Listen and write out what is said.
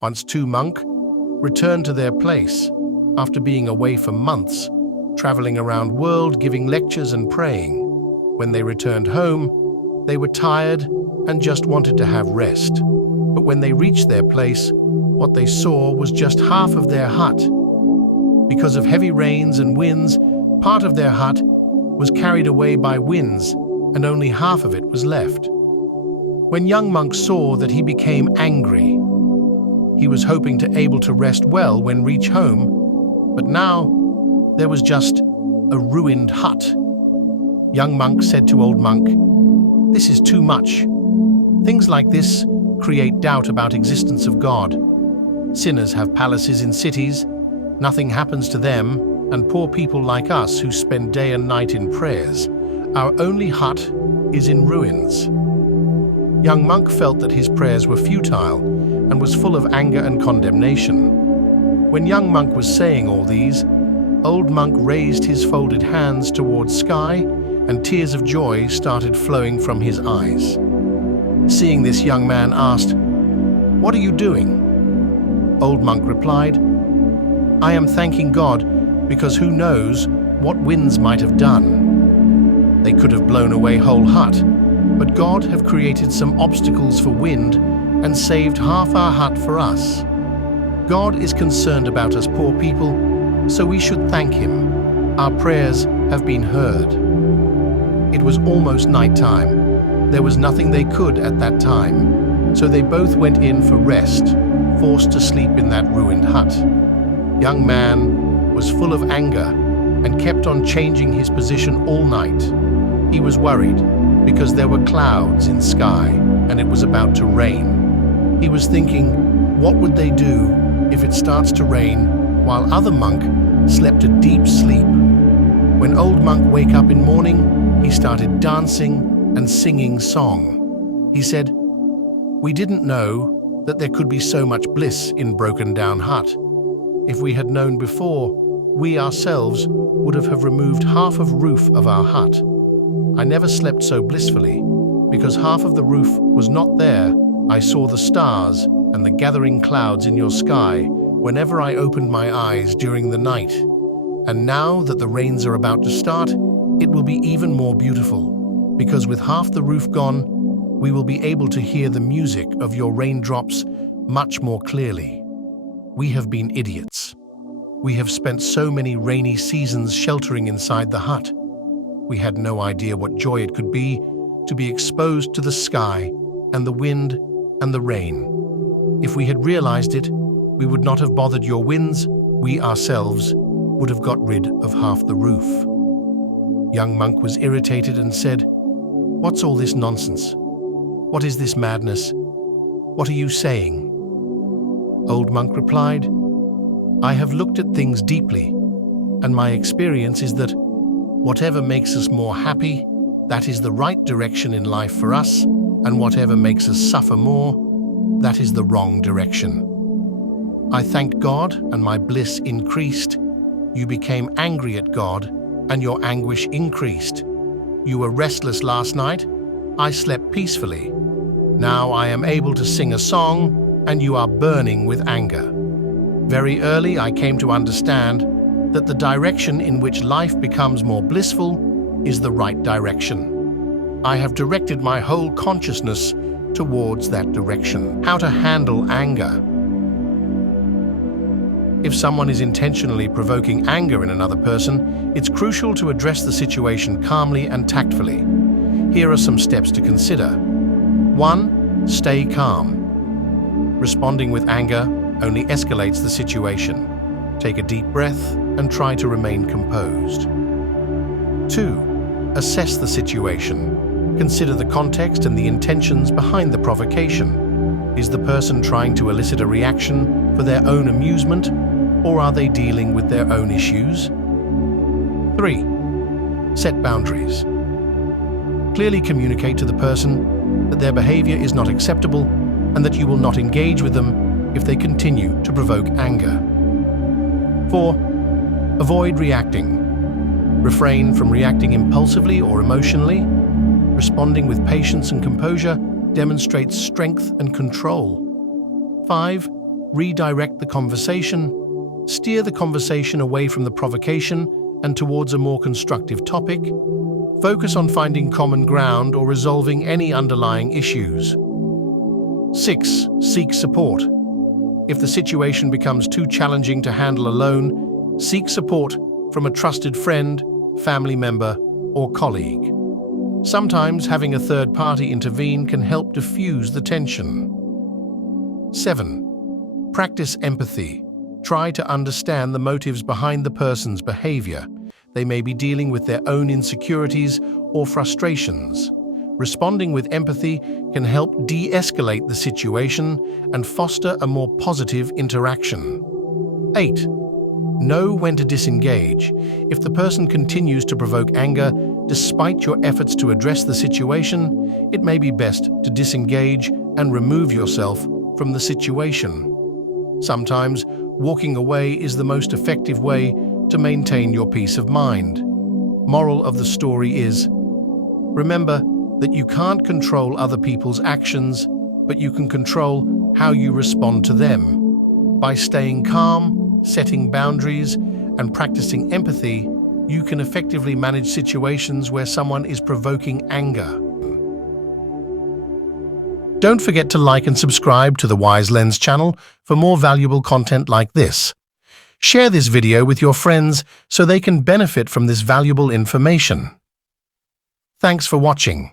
Once two monks returned to their place after being away for months, traveling around world, giving lectures and praying. When they returned home, they were tired and just wanted to have rest. But when they reached their place, what they saw was just half of their hut. Because of heavy rains and winds, part of their hut was carried away by winds, and only half of it was left. When young monk saw that, he became angry. He was hoping to able to rest well when reach home, but now there was just a ruined hut. Young monk said to old monk, "This is too much. Things like this create doubt about existence of God. Sinners have palaces in cities, nothing happens to them, and poor people like us who spend day and night in prayers, our only hut is in ruins." Young monk felt that his prayers were futile and was full of anger and condemnation. When young monk was saying all these, old monk raised his folded hands towards sky, and tears of joy started flowing from his eyes. Seeing this, young man asked, "What are you doing?" Old monk replied, "I am thanking God, because who knows what winds might have done. They could have blown away whole hut, but God have created some obstacles for wind and saved half our hut for us. God is concerned about us poor people, so we should thank Him. Our prayers have been heard." It was almost night time. There was nothing they could at that time, so they both went in for rest, forced to sleep in that ruined hut. Young man was full of anger and kept on changing his position all night. He was worried because there were clouds in sky and it was about to rain. He was thinking, what would they do if it starts to rain while other monk slept a deep sleep? When old monk wake up in morning, he started dancing and singing song. He said, "We didn't know that there could be so much bliss in broken down hut. If we had known before, we ourselves would have removed half of roof of our hut. I never slept so blissfully, because half of the roof was not there. I saw the stars and the gathering clouds in your sky whenever I opened my eyes during the night. And now that the rains are about to start, it will be even more beautiful, because with half the roof gone, we will be able to hear the music of your raindrops much more clearly. We have been idiots. We have spent so many rainy seasons sheltering inside the hut. We had no idea what joy it could be to be exposed to the sky and the wind and the rain. If we had realized it, we would not have bothered your winds. We ourselves would have got rid of half the roof." Young monk was irritated and said, "What's all this nonsense? What is this madness? What are you saying?" Old monk replied, "I have looked at things deeply, and my experience is that whatever makes us more happy, that is the right direction in life for us, and whatever makes us suffer more, that is the wrong direction. I thanked God, and my bliss increased. You became angry at God, and your anguish increased. You were restless last night. I slept peacefully. Now I am able to sing a song, and you are burning with anger. Very early I came to understand that the direction in which life becomes more blissful is the right direction. I have directed my whole consciousness towards that direction." How to handle anger. If someone is intentionally provoking anger in another person, it's crucial to address the situation calmly and tactfully. Here are some steps to consider. 1. Stay calm. Responding with anger only escalates the situation. Take a deep breath and try to remain composed. 2. Assess the situation. Consider the context and the intentions behind the provocation. Is the person trying to elicit a reaction for their own amusement, or are they dealing with their own issues? 3. Set boundaries. Clearly communicate to the person that their behavior is not acceptable and that you will not engage with them if they continue to provoke anger. 4. Avoid reacting. Refrain from reacting impulsively or emotionally. Responding with patience and composure demonstrates strength and control. 5. redirect the conversation, steer the conversation away from the provocation and towards a more constructive topic, focus on finding common ground or resolving any underlying issues. 6. Seek support. If the situation becomes too challenging to handle alone, seek support from a trusted friend, family member, or colleague. Sometimes having a third party intervene can help diffuse the tension. 7. Practice empathy. Try to understand the motives behind the person's behavior. They may be dealing with their own insecurities or frustrations. Responding with empathy can help de-escalate the situation and foster a more positive interaction. 8. Know when to disengage. If the person continues to provoke anger, despite your efforts to address the situation, it may be best to disengage and remove yourself from the situation. Sometimes, walking away is the most effective way to maintain your peace of mind. Moral of the story is, remember that you can't control other people's actions, but you can control how you respond to them. By staying calm, setting boundaries, and practicing empathy, you can effectively manage situations where someone is provoking anger. Don't forget to like and subscribe to the Wise Lens channel for more valuable content like this. Share this video with your friends so they can benefit from this valuable information. Thanks for watching.